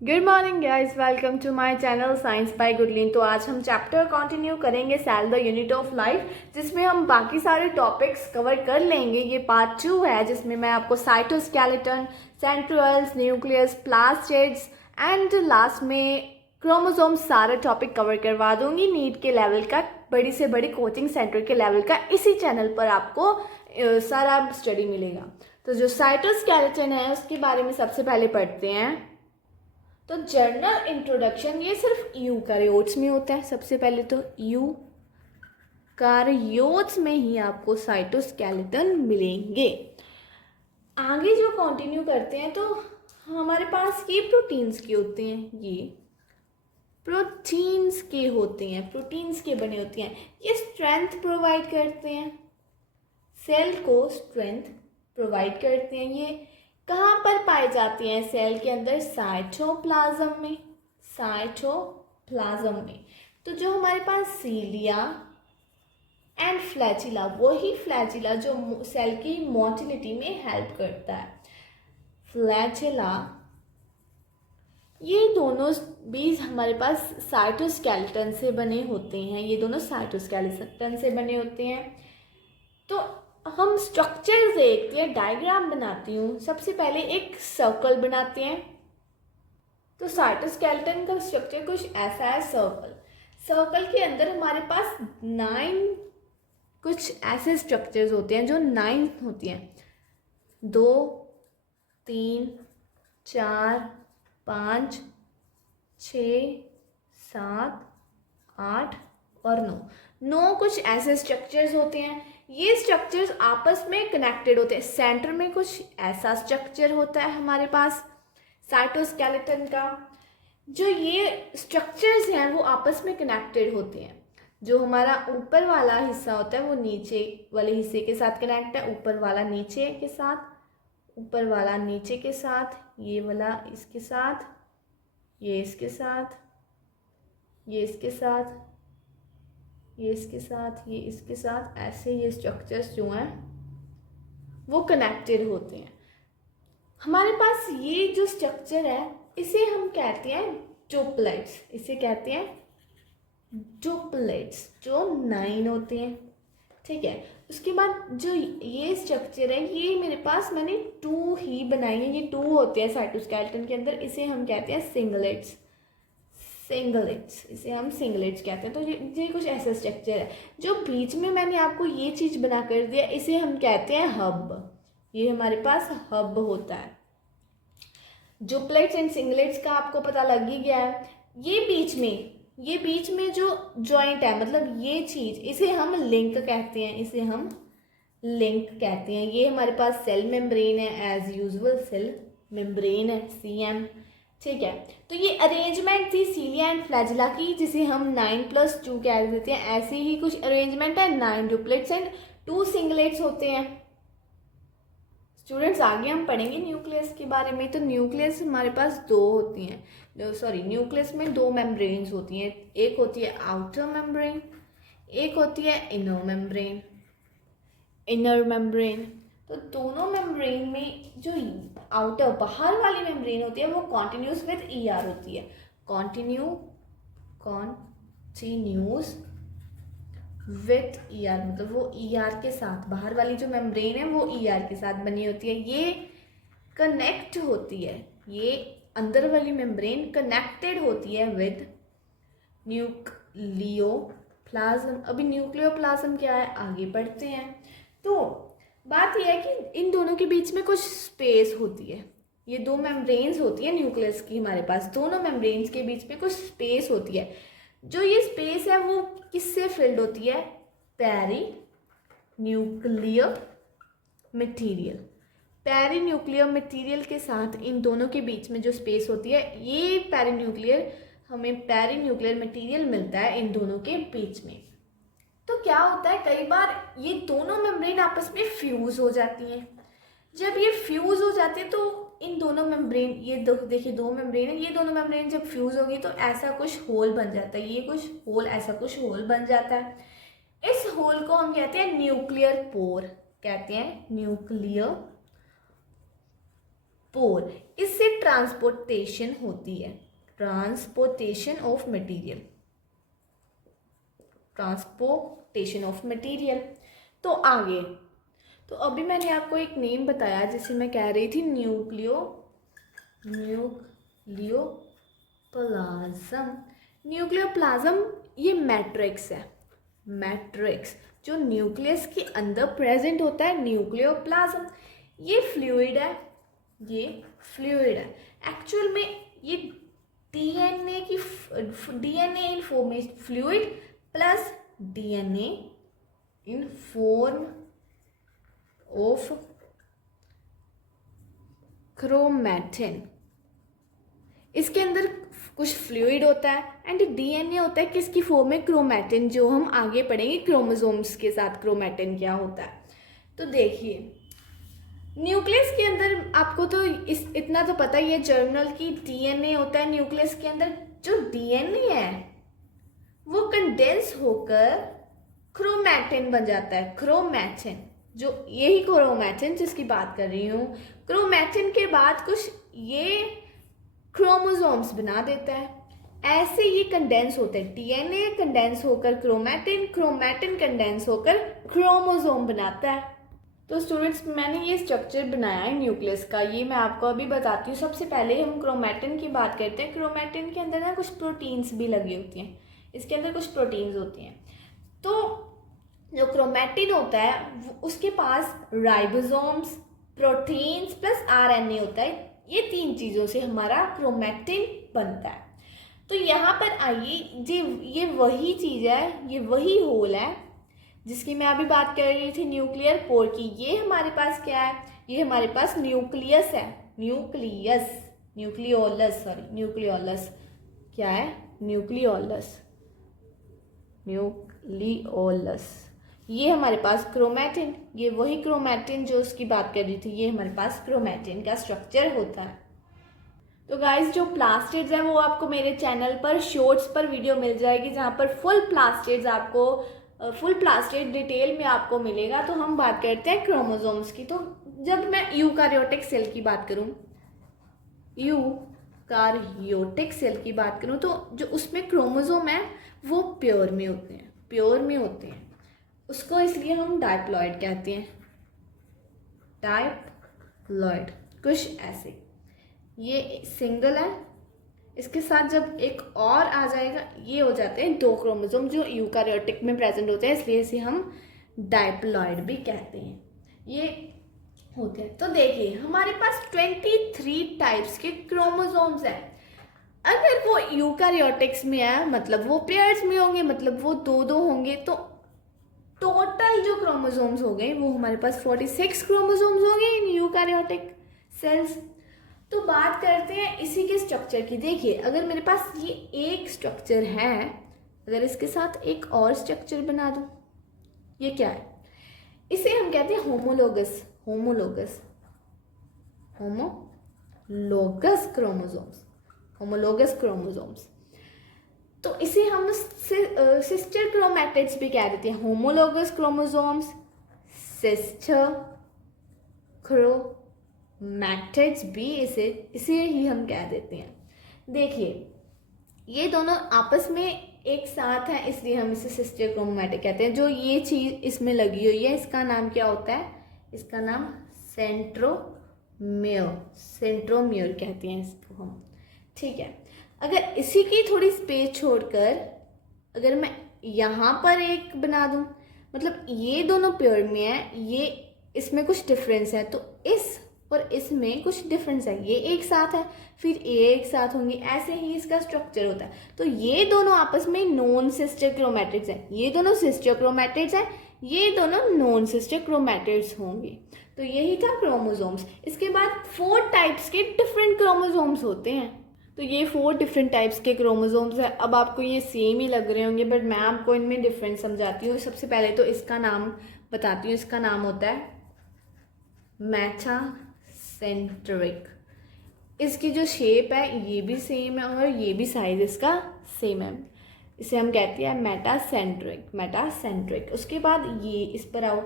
Good morning guys, welcome to my channel science by गुडलीन। तो आज हम चैप्टर कंटिन्यू करेंगे cell the unit of life, जिसमें हम बाकी सारे टॉपिक्स कवर कर लेंगे। ये पार्ट 2 है, जिसमें मैं आपको cytoskeleton, centrioles, nucleus, plastids and last में क्रोमोसोम सारा टॉपिक कवर करवा दूंगी। नीट के लेवल का, बड़ी से बड़ी कोचिंग सेंटर के लेवल का इसी चैनल पर आपको सारा स्टडी मिलेगा। तो जो साइटोस्केलेटन है उसके बारे में सबसे पहले पढ़ते हैं। तो जर्नल इंट्रोडक्शन ये सिर्फ यूकैरियोट्स में होता है। सबसे पहले तो यूकैरियोट्स में ही आपको साइटोस्केलेटन मिलेंगे। आगे जो कंटिन्यू करते हैं तो हमारे पास ये प्रोटीन्स के होते हैं, ये प्रोटीन्स के होते हैं, प्रोटीन्स के बने होते हैं। ये स्ट्रेंथ प्रोवाइड करते हैं, सेल को स्ट्रेंथ प्रोवाइड करते हैं। ये कहाँ पर पाए जाते हैं सेल के अंदर? साइटोप्लाज्म में, साइटोप्लाज्म में। तो जो हमारे पास सीलिया एंड फ्लैजिला, वही फ्लैजिला जो सेल की मोटिलिटी में हेल्प करता है, फ्लैजिला, ये दोनों भी हमारे पास साइटोस्केलेटन से बने होते हैं। ये दोनों साइटोस्केलेटन से बने होते हैं। तो हम स्ट्रक्चर देखते हैं, डायग्राम बनाती हूँ। सबसे पहले एक सर्कल बनाते हैं। तो साइटोस्केलेटन का स्ट्रक्चर कुछ ऐसा है, सर्कल। सर्कल के अंदर हमारे पास 9 कुछ ऐसे स्ट्रक्चर्स होते हैं जो 9 होती हैं। 2, 3, 4, 5, 6, 7, 8 और 9 कुछ ऐसे स्ट्रक्चर्स होते हैं। ये स्ट्रक्चर्स आपस में कनेक्टेड होते हैं। सेंटर में कुछ ऐसा स्ट्रक्चर होता है हमारे पास साइटोस्केलेटन का। जो ये स्ट्रक्चर्स हैं वो आपस में कनेक्टेड होते हैं। जो हमारा ऊपर वाला हिस्सा होता है वो नीचे वाले हिस्से के साथ कनेक्ट है, ऊपर वाला नीचे के साथ, ऊपर वाला नीचे के साथ, ये वाला इसके साथ, ये इसके साथ, ये इसके साथ, ये इसके साथ, ये इसके साथ, ऐसे ये स्ट्रक्चर्स जो हैं वो कनेक्टेड होते हैं। हमारे पास ये जो स्ट्रक्चर है इसे हम कहते हैं डुप्लेट्स। इसे कहते हैं डुप्लेट्स, जो 9 होते हैं। ठीक है। उसके बाद जो ये स्ट्रक्चर है, ये मेरे पास मैंने 2 ही बनाई है। ये 2 होते हैं साइटोस्केलेटन के अंदर। इसे हम कहते हैं सिंगलेट्स। सिंगलेट्स, इसे हम सिंगलेट्स कहते हैं। तो ये कुछ ऐसा स्ट्रक्चर है। जो बीच में मैंने आपको ये चीज़ बना कर दिया, इसे हम कहते हैं हब। ये हमारे पास हब होता है। डुप्लेट्स एंड सिंगलेट्स का आपको पता लग ही गया है। ये बीच में जो जॉइंट है, मतलब ये चीज़, इसे हम लिंक कहते हैं। इसे हम लिंक कहते हैं। ये हमारे पास सेल मेम्ब्रेन है, एज यूजुअल सेल मेम्ब्रेन है, CM। ठीक है। तो ये अरेंजमेंट थी सीलिया एंड फ्लैजिला की, जिसे हम 9+2 कह देते हैं। ऐसे ही कुछ अरेंजमेंट है। 9 डुप्लेट्स एंड 2 सिंगलेट्स होते हैं। स्टूडेंट्स, आगे हम पढ़ेंगे न्यूक्लियस के बारे में। तो न्यूक्लियस हमारे पास 2 होती हैं, न्यूक्लियस में 2 मेम्ब्रेन्स होती हैं। एक होती है आउटर मेम्ब्रेन, एक होती है इनर मेम्ब्रेन। इनर मेम्ब्रेन, तो दोनों मेम्ब्रेन में जो आउटर बाहर वाली मेम्ब्रेन होती है वो कॉन्टिन्यूस विद ER होती है। कॉन्टिन्यूस विथ ER, मतलब वो ER के साथ, बाहर वाली जो मेम्ब्रेन है वो ER के साथ बनी होती है। ये कनेक्ट होती है, ये अंदर वाली मेम्ब्रेन कनेक्टेड होती है विद न्यूक्लियोप्लाज्म। अभी न्यूक्लियोप्लाज्म क्या है आगे बढ़ते हैं। तो बात यह है कि इन दोनों के बीच में कुछ स्पेस होती है। ये 2 मेम्ब्रेन्स होती है न्यूक्लियस की हमारे पास। दोनों मेम्ब्रेन्स के बीच में कुछ स्पेस होती है। जो ये स्पेस है वो किससे फिल्ड होती है? Peri nuclear material. Peri nuclear material के साथ इन दोनों के बीच में जो स्पेस होती है, ये हमें पेरी न्यूक्लियर मटेरियल मिलता है इन दोनों के बीच में। तो क्या होता है, कई बार ये दोनों मेम्ब्रेन आपस में फ्यूज हो जाती हैं। जब ये फ्यूज हो जाती है तो इन दोनों मेम्ब्रेन, ये देखिए 2 मेम्ब्रेन है, ये दोनों मेम्ब्रेन जब फ्यूज होगी तो ऐसा कुछ होल बन जाता है। ये कुछ होल, ऐसा कुछ होल बन जाता है। इस होल को हम कहते हैं न्यूक्लियर पोर, कहते हैं न्यूक्लियर पोर, इससे ट्रांसपोर्टेशन होती है, transportation of material, transportation of material. तो आगे, तो अभी मैंने आपको एक नेम बताया जिसे मैं कह रही थी न्यूक्लियोप्लाज्म। न्यूक्लियोप्लाज्म ये मैट्रिक्स है, मैट्रिक्स जो न्यूक्लियस के अंदर प्रेजेंट होता है, न्यूक्लियोप्लाज्म। ये फ्लूइड है, ये फ्लूइड है। एक्चुअल में ये डीएनए की DNA in formation fluid plus DNA in form of chromatin. इसके अंदर कुछ फ्लूइड होता है एंड डीएनए होता है किसकी फॉर्म में, क्रोमैटिन, जो हम आगे पढ़ेंगे क्रोमोसोम्स के साथ क्रोमैटिन क्या होता है। तो देखिए न्यूक्लियस के अंदर आपको तो इतना तो पता ही है जर्नल की, डीएनए होता है न्यूक्लियस के अंदर। जो डीएनए है वो कंडेंस होकर क्रोमैटिन बन जाता है, क्रोमैटिन, जो यही क्रोमैटिन जिसकी बात कर रही हूँ। क्रोमैटिन के बाद कुछ ये क्रोमोसोम्स बना देता है, ऐसे ये कंडेंस होते हैं। डीएनए कंडेंस होकर क्रोमैटिन, क्रोमैटिन कंडेंस होकर क्रोमोसोम बनाता है। तो स्टूडेंट्स मैंने ये स्ट्रक्चर बनाया है न्यूक्लियस का, ये मैं आपको अभी बताती हूँ। सबसे पहले हम क्रोमैटिन की बात करते हैं। क्रोमैटिन के अंदर ना कुछ प्रोटीन्स भी लगी होती हैं, इसके अंदर कुछ प्रोटीन्स होती हैं। तो जो क्रोमैटिन होता है उसके पास राइबोसोम्स, प्रोटीन्स प्लस आरएनए होता है। ये तीन चीज़ों से हमारा क्रोमैटिन बनता है। तो यहाँ पर आइए, ये वही चीज़ है, ये वही होल है जिसकी मैं अभी बात कर रही थी, न्यूक्लियर पोर की। ये हमारे पास क्या है, ये हमारे पास न्यूक्लियस है, न्यूक्लियस, न्यूक्लियोलस, सॉरी न्यूक्लियोलस, क्या है, न्यूक्लियोलस, न्यूक्लियोलस। ये हमारे पास क्रोमैटिन, ये वही क्रोमैटिन जो उसकी बात कर रही थी, ये हमारे पास क्रोमैटिन का स्ट्रक्चर होता है। तो गाइज जो प्लास्टिड्स है वो आपको मेरे चैनल पर शॉर्ट्स पर वीडियो मिल जाएगी जहाँ पर फुल प्लास्टिड्स आपको फुल प्लास्टिड डिटेल में आपको मिलेगा। तो हम बात करते हैं क्रोमोसोम्स की। तो जब मैं यूकारियोटिक सेल की बात करूँ, यूकारियोटिक सेल की बात करूँ, तो जो उसमें क्रोमोसोम है वो प्योर में होते हैं, प्योर में होते हैं। उसको इसलिए हम डायप्लॉइड कहते हैं, डायप्लॉइड, कुछ ऐसे। ये सिंगल है, इसके साथ जब एक और आ जाएगा ये हो जाते हैं दो क्रोमोसोम जो यूकारियोटिक में प्रेजेंट होते हैं, इसलिए इसे हम डायप्लॉइड भी कहते हैं, ये होते हैं। तो देखिए हमारे पास 23 टाइप्स के क्रोमोसोम्स हैं। अगर वो यूकारियोटिक्स में है मतलब वो पेयर्स में होंगे, मतलब वो दो दो होंगे। तो टोटल जो क्रोमोसोम्स हो गए वो हमारे पास 46 क्रोमोसोम्स हो गए इन यूकारियोटिक सेल्स। तो बात करते हैं इसी के स्ट्रक्चर की। देखिए अगर मेरे पास ये एक स्ट्रक्चर है, अगर इसके साथ एक और स्ट्रक्चर बना दूं, ये क्या है, इसे हम कहते हैं homologous, homologous, homologous chromosomes, homologous chromosomes. तो इसे हम सिस्टर क्रोमैटिड्स भी कह देते हैं, होमोलोगस क्रोमोसोम्स, सिस्टर क्रोमैटिड्स भी इसे ही हम कह देते हैं। देखिए ये दोनों आपस में एक साथ हैं इसलिए हम इसे सिस्टर क्रोमैटिड कहते हैं। जो ये चीज़ इसमें लगी हुई है इसका नाम क्या होता है, इसका नाम सेंट्रोमियर, सेंट्रोमियर कहते हैं इसको हम, ठीक है। अगर इसी की थोड़ी स्पेस छोड़कर अगर मैं यहाँ पर एक बना दूँ, मतलब ये दोनों पेयर में है, ये इसमें कुछ डिफरेंस है, तो इस और इसमें कुछ डिफरेंस है, ये एक साथ है फिर ये एक साथ होंगे, ऐसे ही इसका स्ट्रक्चर होता है। तो ये दोनों आपस में नॉन सिस्टर क्रोमैटिड्स हैं, ये दोनों सिस्टर क्रोमैटिड्स हैं, ये दोनों नॉन सिस्टर क्रोमैटिड्स होंगे। तो यही था क्रोमोसोम्स। इसके बाद 4 टाइप्स के डिफरेंट क्रोमोसोम्स होते हैं। तो ये 4 डिफरेंट टाइप्स के क्रोमोसोम्स हैं। अब आपको ये सेम ही लग रहे होंगे बट मैं आपको इनमें डिफरेंस समझाती हूँ। सबसे पहले तो इसका नाम बताती हूँ, इसका नाम होता है मेटासेंट्रिक। इसकी जो शेप है ये भी सेम है और ये भी साइज इसका सेम है, इसे हम कहते हैं मेटासेंट्रिक, मेटासेंट्रिक। उसके बाद ये इस पर आओ,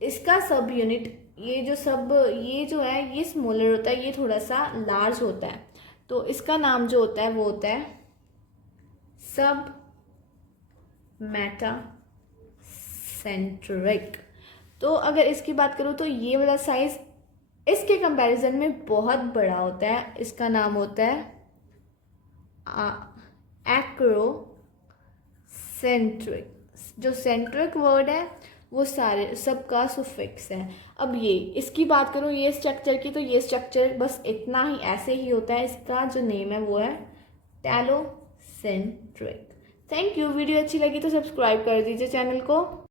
इसका सब यूनिट ये जो है ये स्मॉलर होता है, ये थोड़ा सा लार्ज होता है, तो इसका नाम जो होता है वो होता है सब मेटासेंट्रिक। तो अगर इसकी बात करूँ तो ये वाला साइज इसके कंपैरिजन में बहुत बड़ा होता है, इसका नाम होता है एक्रोसेंट्रिक। जो सेंट्रिक वर्ड है वो सारे सबका सुफिक्स है। अब ये इसकी बात करूँ ये स्ट्रक्चर की, तो ये स्ट्रक्चर बस इतना ही ऐसे ही होता है, इसका जो नेम है वो है टेलोसेंट्रिक। Thank you. वीडियो अच्छी लगी तो सब्सक्राइब कर दीजिए चैनल को।